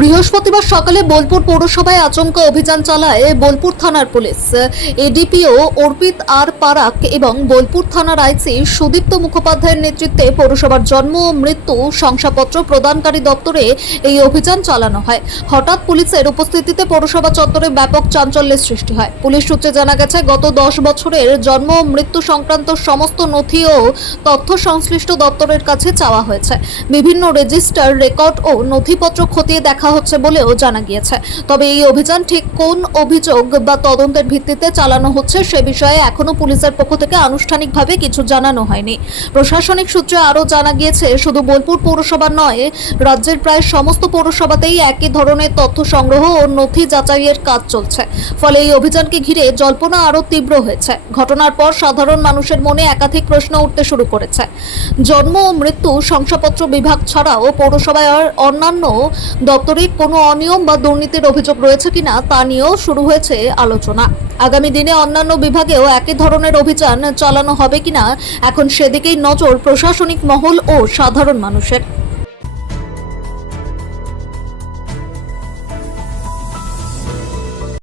বৃহস্পতিবার সকালে বোলপুর পৌরসভায় আচমকা অভিযান চালায় বোলপুর থানার পুলিশ। এডিপিও অর্পিত আর পারাক এবং বোলপুর থানার আইসি সুদীপ্ত মুখোপাধ্যায়ের নেতৃত্বে পৌরসভার জন্ম ও মৃত্যু শংসাপত্র প্রদানকারী দপ্তরে এই অভিযান চালানো হয়। হঠাৎ পুলিশের উপস্থিতিতে পৌরসভা চত্বরে ব্যাপক চাঞ্চল্যের সৃষ্টি হয়। পুলিশ সূত্রে জানা গেছে, গত 10 বছরের জন্ম ও মৃত্যু সংক্রান্ত সমস্ত নথি ও তথ্য সংশ্লিষ্ট দপ্তরের কাছে চাওয়া হয়েছে। বিভিন্ন রেজিস্টার, রেকর্ড ও নথিপত্র খতিয়ে দেখা হচ্ছে বলেও জানা গিয়েছে। তবে এই অভিযান ঠিক কোন অভিযোগ বা তদন্তের ভিত্তিতে চালানো হচ্ছে সে বিষয়ে এখনো পুলিশের পক্ষ থেকে আনুষ্ঠানিকভাবে কিছু জানানো হয়নি। প্রশাসনিক সূত্রে আরও জানা গিয়েছে, শুধু বোলপুর পৌরসভা নয়, রাজ্যের প্রায় সমস্ত পৌরসভাতেই একই ধরনের তথ্য সংগ্রহ ও নথি যাচাইয়ের কাজ চলছে। ফলে এই অভিযানকে ঘিরে জল্পনা আরও তীব্র হয়েছে। ঘটনার পর সাধারণ মানুষের মনে একাধিক প্রশ্ন উঠতে শুরু করেছে। জন্ম ও মৃত্যু শংসাপত্র বিভাগ ছাড়াও পৌরসভায় অন্যান্য দপ্তরে কোনো অনিয়ম বা দুর্নীতির অভিযোগ রয়েছে কিনা তা নিয়েও শুরু হয়েছে আলোচনা। আগামী দিনে অন্যান্য বিভাগেও একই ধরনের অভিযান চালানো হবে কিনা এখন সেদিকেই নজর প্রশাসনিক মহল ও সাধারণ মানুষের।